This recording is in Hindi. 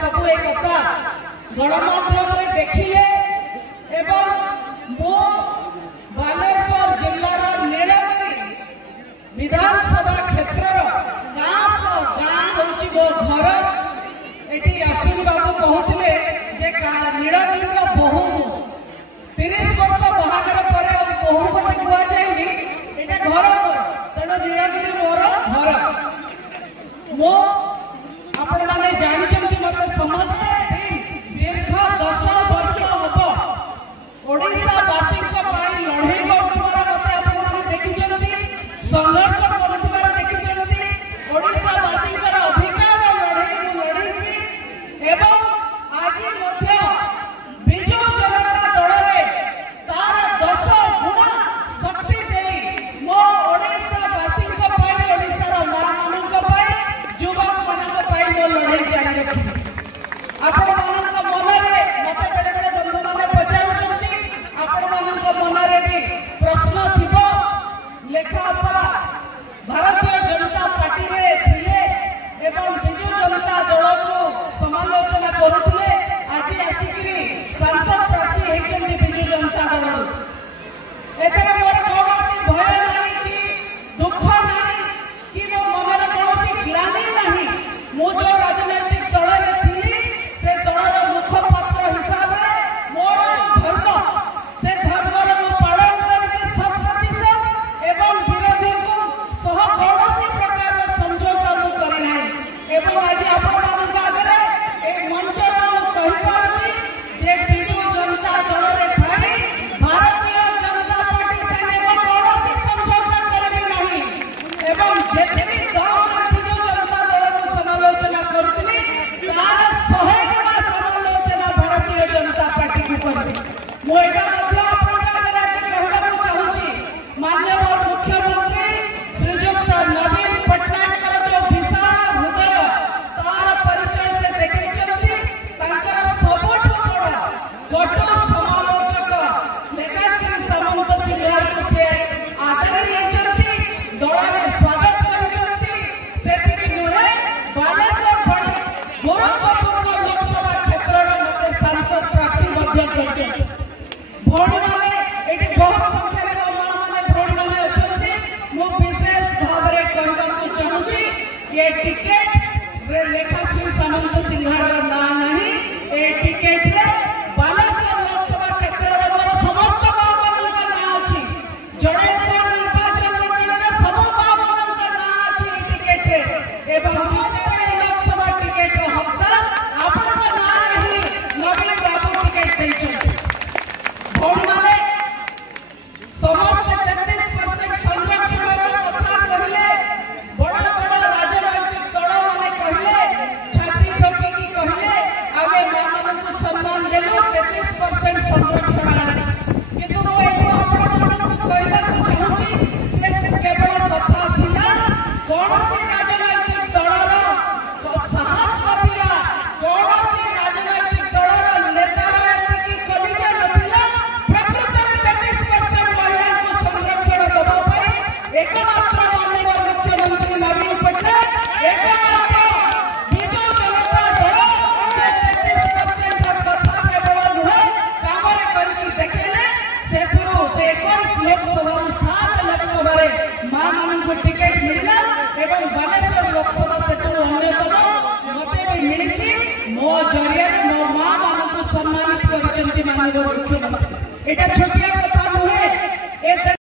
सब एक कथा गणमाध्यम देखिले एवं मो बालेश्वर जिलार नीलगिरी विधानसभा क्षेत्र गाँ हूँ मो घर ये अश्विनी बाबू कहते जे नीलगिरी बहु 30 वर्ष बाहागर पर बहु मत कह जाए यहाँ घर मोर तेणु नीलगिरी मोर घर मो आपण मैंने जानते मत समस्ते दीर्घ 10 वर्ष हम ओडावासी लड़े कर मत देखी संघर्ष कर देखी ओडावासी अधिकार लड़े एवं आज विजु जनता दल तार 10 गुण शक्ति दे मो ओडावासी ओडार माँ मान युवक मान मो लड़े जारी रखी आपण मनरे मत बेले बेले बंधु मैंने पचार आपण मनरे भी प्रश्न थी लेखापा भारतीय जनता पार्टी रे थिले एवं विजु जनता दल को समालोचना करुले आज आसिक सांसद प्रार्थी होती विजु जनता दल एथर मोर कौन भय नहीं कि दुख नहीं कि मो मनर कौन ग्लानी नहीं मु जो राजनैतिक दल थी से दलर मुखपात्र हिसाब से मोर धर्म से धर्मर मु पालन करके 100% एवं विरोधी को सह कौन प्रकार समझौता मु करना एवं आज आपण आगे ए मंच कही पार्टी जे विजु जनता दल रे थाई भारतीय जनता पार्टी से कौन समझौता करबे नहीं एवं जेतनी गांव विजु जनता दल को समालोचना करतनी तार 100 गुना समालोचना भारतीय जनता पार्टी को करबे मो एटा मध्य आपण आगे आज कहबा चाहूची माननीय मुख्यमंत्री श्रीयुक्त नवीन पटनायक जो विशाल हृदय तार परिचय से देखी सबुठ बड़ गट समालोचक लेखाश्री सामंत सिंहार को से आदर नहीं दल में स्वागत कर नुहे बालेश्वर भली गुरुत्वपूर्ण लोकसभा क्षेत्र में मत सांसद प्रार्थी भौणी मैंने ये बहुत संख्यार माँ मैंने भौणी मैंने अच्छा मु विशेष भाव में कहना चाहूँगी ये टिकेट लेखाश्री सामंत सिंहार ना नहीं ए टिकेट रे बालेश्वर लोकसभा क्षेत्र में मोर समस्त माँ मान ना अच्छी जड़ेश्वर निर्वाचन मंडल में सब माँ मान ना अच्छी टिकेट रे एवं लोकसभा टिकेट हकदार आपण ना नहीं नवीन बाबू टिकेट देते भौणी मैंने समस्त 33% संरक्षण कथा कहले बड़ बड़ राजनैतिक दल मैंने कहले छाती ठोकी कहले आगे माँ मान को सम्मान देलु 33% संरक्षण किंतु मो एठो आपण कहला चाहूची से केवल कथा थिला कौन राजनैतिक दलर साहस नथिला कौन राजनैतिक दलर नेतार एतिकी कलिजा नथिला प्रकृत में 33% महिला को संरक्षण देवा पाई एकमात्र माननीय मुख्यमंत्री नवीन पटनायक एकमात्र विजु जनता दल से 33% कथा केवल नुहे काम करके देखेले से 21 लोकसभा 7 लोकसभा माँ मान को टिकेट मिलला एवं बालेश्वर लोकसभा से अन्यतम मत भी मिली मो जरिया मो माँ मान को सम्मानित कर माननीय मुख्यमंत्री एटा छोटिया कथा नुहे।